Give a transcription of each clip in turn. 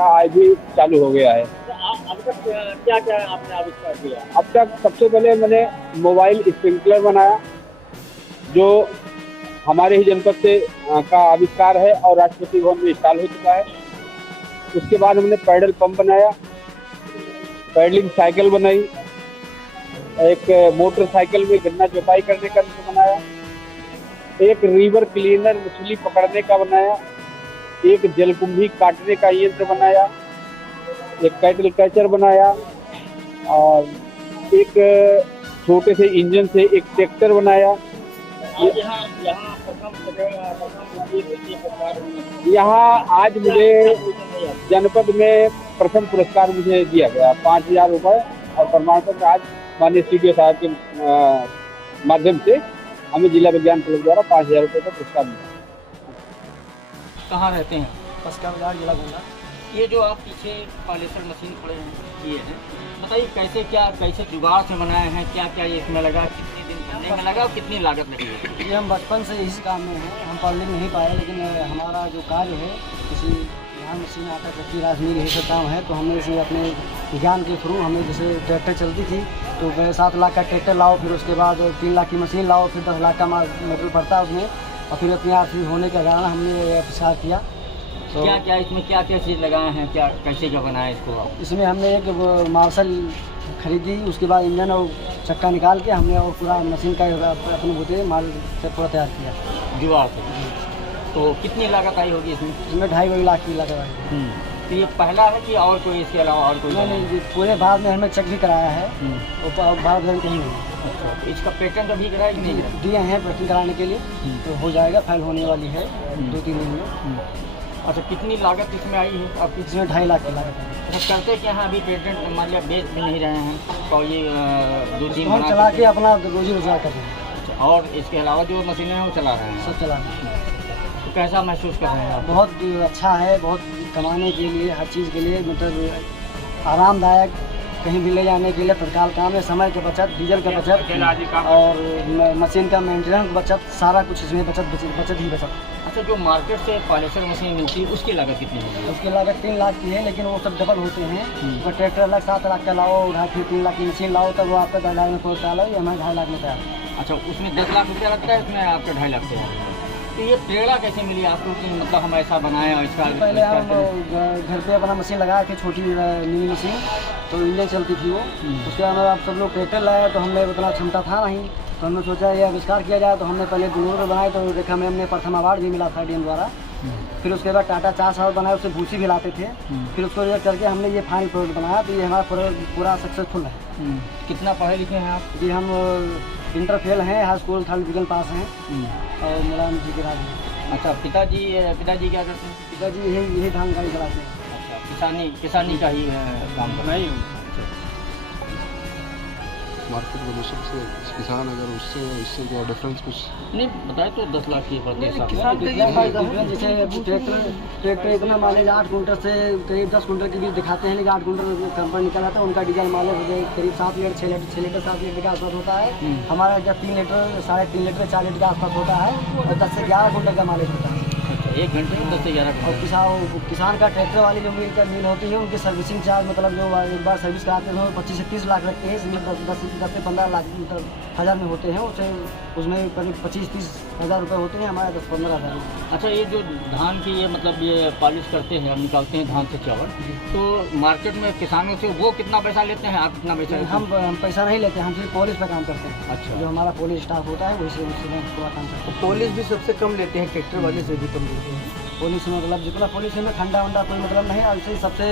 हमारा आज भी चालू हो गया है। तो आप अब तक क्या क्या आपने आविष्कार किया? अब तक सबसे पहले मैंने मोबाइल स्प्रिंकलर बनाया, जो हमारे ही जनपद से का आविष्कार है और राष्ट्रपति भवन में इंस्टॉल हो चुका है। उसके बाद हमने पैडल पंप बनाया, पैडलिंग साइकिल बनाई, एक मोटरसाइकिल में गन्ना जुताई करने का यंत्र बनाया, एक रिवर क्लीनर मछली पकड़ने का बनाया, एक जलकुंभी काटने का यंत्र बनाया, एक कैटल कैचर बनाया और एक छोटे से इंजन से एक ट्रैक्टर बनाया। आज यहाँ यहाँ यहाँ आज मुझे जनपद में प्रथम पुरस्कार मुझे दिया गया 5,000 रुपये और प्रमाण पत्र आज माननीय सीडीओ साहब के माध्यम से हमें जिला विज्ञान क्लब द्वारा 5,000 रुपये का पुरस्कार मिला। कहाँ रहते हैं? पसका बाजार जिला गोंडा। ये जो आप पीछे पॉलिशर मशीन खड़े हैं ये है, बताइए कैसे जुगाड़ से बनाए हैं, क्या क्या ये इसमें लगा, कितने दिन बनने में लगा और कितनी लागत लगी है? ये हम बचपन से इसी काम में हैं, हम पढ़ लिख नहीं पाए, लेकिन हमारा जो कार्य है किसी यहाँ मशीन आटा चक्की राजनीति यही सब काम है, तो हमने इसे अपने ज्ञान के थ्रू हमें जैसे ट्रैक्टर चलती थी तो 7 लाख का ट्रैक्टर लाओ, फिर उसके बाद 3 लाख की मशीन लाओ, फिर 10 लाख का मटेरियल पड़ता है उसमें, और फिर अपने आप ही होने के कारण हमने आविष्कार किया। तो क्या क्या इसमें क्या क्या चीज़ लगाए हैं, क्या कैसे क्या बनाया इसको? इसमें हमने एक मार्शल खरीदी, उसके बाद इंजन और चक्का निकाल के हमने और पूरा मशीन का अपने बोते माल से पूरा तैयार किया जुगाड़ से। तो कितनी लागत आई होगी इसमें? इसमें 2.5 लाख की लागत आई। तो ये पहला है कि और कोई इसके अलावा और कोई? नहीं, पूरे भारत में हमने चेक भी कराया है और भारत भर कहीं नहीं। अच्छा, तो इसका पेटेंट अभी कराया कि नहीं कराया? दिए हैं पेटेंट कराने के लिए, तो हो जाएगा, फाइल होने वाली है 2-3 दिन में। अच्छा, कितनी लागत इसमें आई है आपकी? इसमें 2.5 लाख की लागत है। अच्छा, करते कि यहाँ अभी पेटेंट मान लिया बेच भी नहीं रहे हैं और ये 2-3 हम चला के अपना रोजी रोजगार कर रहे हैं। अच्छा, और इसके अलावा जो मशीनें हैं वो चला रहे हैं? सब चला रहे हैं। तो कैसा महसूस कर रहे हैं आप? बहुत अच्छा है, बहुत कमाने के लिए, हर चीज़ के लिए मतलब आरामदायक, कहीं भी ले जाने के लिए तत्काल काम है, समय की बचत, डीजल का बचत और मशीन का मेंटेनेंस बचत, सारा कुछ इसमें बचत ही बचत। अच्छा, जो मार्केट से पॉलिशर मशीन मिलती है उसकी लागत कितनी होगी? उसकी लागत 3 लाख की है, लेकिन वो सब डबल होते हैं। तो ट्रैक्टर अलग 7 लाख का लाओ, उठा फिर 3 लाख की मशीन लाओ, तब वो आपका 2.5 लाख में पहुँचा लो, ये हमारे 2.5 लाख में तैयार। अच्छा, उसमें 10 लाख रुपया लगता है, इसमें आपका 2.5 लाख तैयार है। तो ये प्रेरणा कैसे मिली आपको कि मतलब हम ऐसा बनाएं और इसका? पहले हम घर पे अपना मशीन लगाए थे, छोटी मिनी मशीन, तो इंजन चलती थी वो। उसके बाद आप सब लोग ट्रैक्टर लाए तो हमने उतना क्षमता था नहीं, तो हमने सोचा ये आविष्कार किया जाए, तो हमने पहले दुनों बनाए, तो देखा में हमने प्रथम अवार्ड भी मिला था डीएम द्वारा। फिर उसके बाद टाटा 4 साल बनाए, उससे भूसी भी लाते थे। फिर उसको रिजेक्ट करके हमने ये फाइनल प्रोडक्ट बनाया, तो ये हमारा पूरा सक्सेसफुल है। कितना पढ़े लिखे हैं आप? जी हम इंटर फेल हैं, high school 3rd division pass हैं और मुलायम जी के राज में। अच्छा, पिताजी क्या करते हैं? पिताजी यही धान गाड़ी चलाते हैं। अच्छा, किसानी का ही काम करते हैं। मार्केट वैल्यूशन से किसान अगर इससे क्या डिफरेंस कुछ नहीं बताए तो 10 लाख की किसान जैसे ट्रैक्टर इतना माइलेज 8 कुंटल से करीब 10 कुंटल के बीच दिखाते हैं, लेकिन 8 कुंटल कंपनी निकल आता है, उनका डीजल माइलेज करीब 7 लीटर 6 लीटर 7 लीटर के आसपास होता है। हमारा जब 3 लीटर 3.5 लीटर 4 लीटर के आसपास होता है और 10 से 11 कुंटल का माइलेज होता है। 1 घंटे में 10 से 11 और किसान का ट्रैक्टर वाली जो मिल होती है, उनकी सर्विसिंग चार्ज मतलब जो एक बार सर्विस कराते हैं 25 से 30 लाख लगते हैं, इसमें 10 से 15 लाख हज़ार में होते हैं, उसमें करीब 25-30 हज़ार रुपये होते हैं, हमारे 10-15 हज़ार। अच्छा, ये जो धान की ये मतलब ये पॉलिश करते हैं, निकालते हैं धान से चावल, तो मार्केट में किसानों से वो कितना पैसा लेते हैं, आप कितना पैसा? हम पैसा नहीं लेते, हम सिर्फ पॉलिश पर काम करते हैं। अच्छा, जो हमारा पॉलिश स्टाफ होता है वही से पूरा काम करते हैं। पॉलिश भी सबसे कम लेते हैं, ट्रैक्टर वाले से भी कम लेते हैं। पॉलिश में मतलब जितना पॉलिश में ठंडा वंडा कोई मतलब नहीं है। ऐसे सबसे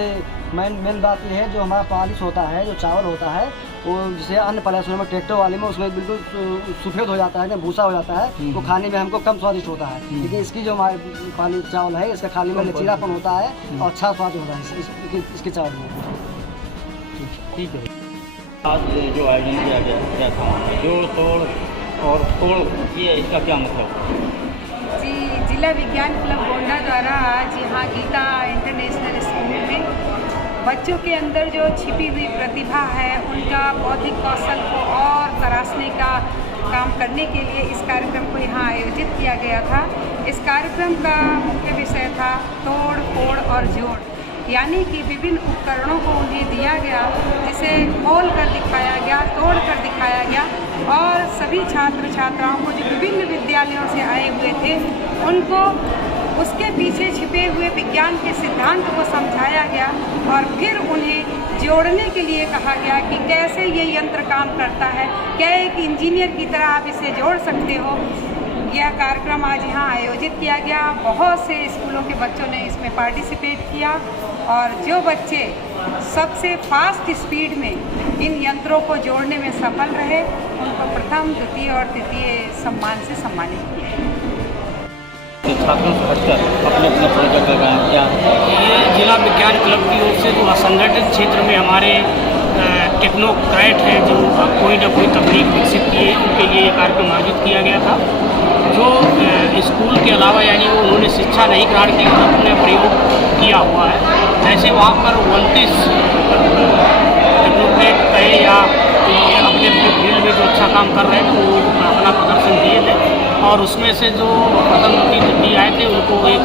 मेन बात ये है, जो हमारा पॉलिश होता है, जो चावल होता है, वो जैसे अन्य पॉलिश में ट्रैक्टर वाले में उसमें बिल्कुल सफ़ेद हो जाता है, जब भूसा हो जाता है, वो खाने में हमको कम स्वादिष्ट होता है। लेकिन इसकी जो हमारे पॉलिश चावल है, इसका खाने में लचीलापन होता है और अच्छा स्वाद होता है इसके चावल में। ठीक है। आज जो आयोजन किया गया था, जो तोड़ ये इसका क्या मतलब? जी, जिला विज्ञान क्लब गोंडा द्वारा आज यहाँ गीता इंटरनेशनल स्कूल में बच्चों के अंदर जो छिपी हुई प्रतिभा है, उनका बौद्धिक कौशल को और तराशने का काम करने के लिए इस कार्यक्रम को यहाँ आयोजित किया गया था। इस कार्यक्रम का मुख्य विषय था तोड़ फोड़ और जोड़। यानी कि विभिन्न उपकरणों को उन्हें दिया गया, जिसे खोल कर दिखाया गया, तोड़ कर दिखाया गया और सभी छात्र छात्राओं को जो विभिन्न विद्यालयों से आए हुए थे उनको उसके पीछे छिपे हुए विज्ञान के सिद्धांत को समझाया गया और फिर उन्हें जोड़ने के लिए कहा गया कि कैसे ये यंत्र काम करता है, क्या एक इंजीनियर की तरह आप इसे जोड़ सकते हो। यह कार्यक्रम आज यहाँ आयोजित किया गया। बहुत से स्कूलों के बच्चों ने इसमें पार्टिसिपेट किया और जो बच्चे सबसे फास्ट स्पीड में इन यंत्रों को जोड़ने में सफल रहे उनको प्रथम, द्वितीय और तृतीय सम्मान से सम्मानित किया। छात्रों से हटकर अपने अपने प्रोजेक्ट लगाए क्या? ये जिला विज्ञान क्लब की ओर से जो असंगठित क्षेत्र में हमारे टेक्नोक्रेट हैं जो कोई न कोई तकनीक विकसित किए, उनके लिए ये कार्यक्रम आयोजित किया गया था। जो स्कूल के अलावा यानी वो उन्होंने शिक्षा नहीं ग्रहण की, अपने प्रयोग किया हुआ है। जैसे वहाँ पर 29 टेक्नोक्रेट कहे या अपने अपने फील्ड में जो अच्छा काम कर रहे थे वो अपना प्रदर्शन दिए थे और उसमें से जो प्रथम, द्वितीय आए थे उनको एक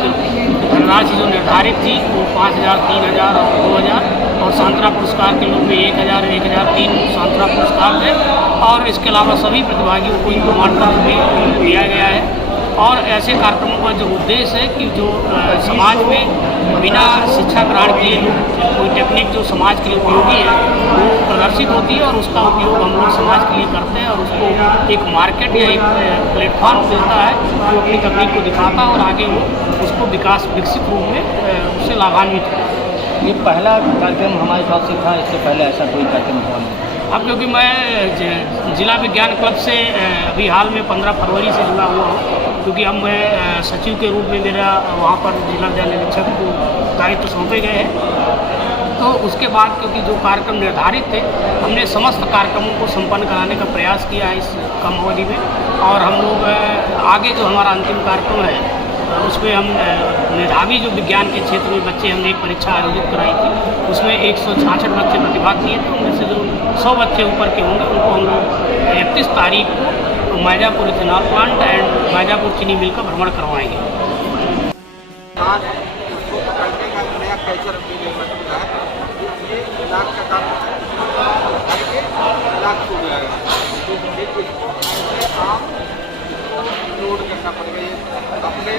धनराशि जो निर्धारित थी वो 5,000, 3,000 और 2,000 और सांत्वना पुरस्कार के रूप में 1,000, 1,003 सांत्वना पुरस्कार थे और इसके अलावा सभी प्रतिभागियों को एक प्रमाण पत्र भी दिया गया है। और ऐसे कार्यक्रमों का जो उद्देश्य है कि जो समाज में बिना शिक्षा ग्रहण किए कोई टेक्निक जो समाज के लिए उपयोगी है वो प्रदर्शित होती है और उसका उपयोग हम लोग समाज के लिए करते हैं और उसको एक मार्केट या एक प्लेटफॉर्म मिलता है जो अपनी तकनीक को दिखाता है और आगे वो उसको विकसित रूप में उससे लाभान्वित हो। ये पहला कार्यक्रम हमारे साथ से था, इससे पहले ऐसा कोई कार्यक्रम हुआ नहीं। अब क्योंकि मैं जिला विज्ञान क्लब से अभी हाल में 15 फरवरी से जुड़ा हुआ हूँ, क्योंकि अब मैं सचिव के रूप में मेरा वहाँ पर जिला विद्यालय निरीक्षक को दायित्व सौंपे गए हैं। तो उसके बाद क्योंकि जो कार्यक्रम निर्धारित थे हमने समस्त कार्यक्रमों को संपन्न कराने का प्रयास किया है इस कम अवधि में और हम लोग आगे जो हमारा अंतिम कार्यक्रम है उसमें हम मेधावी जो विज्ञान के क्षेत्र में बच्चे हमने एक परीक्षा आयोजित कराई थी, उसमें 166 बच्चे प्रतिभाग किए थे। उनमें से जो 100 बच्चे ऊपर के होंगे उनको हम लोग 31 तारीख को माइजापुर इथेनॉल प्लांट एंड माइजापुर चीनी मिल का भ्रमण करवाएंगे। आज उसको पकड़ने का नया कल्चर ये इलाक का काम करके इलाक छूट जाएगा तो इसको ऐसे आप लोड करना पड़ेगा। ये अपने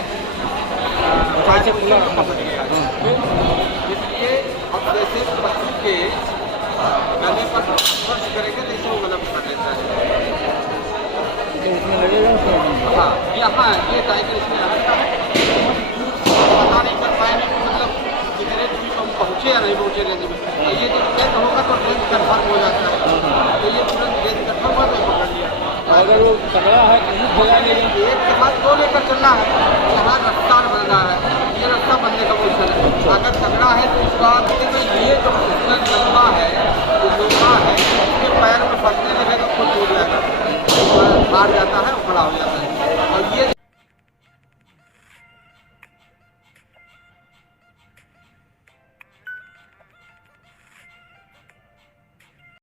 इसलिए अब जैसे पशु के गले पर स्पर्श करेंगे तो इसे वो गला पकड़ लेता है। हाँ यहाँ ये टाइगर इसमें आता है, पता नहीं कर पाएंगे कि मतलब कितने दूरी पर पहुँचे या नहीं पहुँचे रेंज में। तो ये जब रेंज होगा तो रेंज कन्फर्म हो जाता है, तो ये तुरंत रेंज कन्फर्म हुआ तो पकड़ लिया। अगर वो तगड़ा है एक के बाद दो लेकर चलना है, यहाँ रास्ता बनना है, ये रास्ता बनने का पोजिशन है। अगर तगड़ा है तो इस बात ये जो लंबा है जो लोहा है उसके पैर में फंसने लगेगा खुद टूट जाएगा, हार जाता है, बड़ा हो जाता है। और ये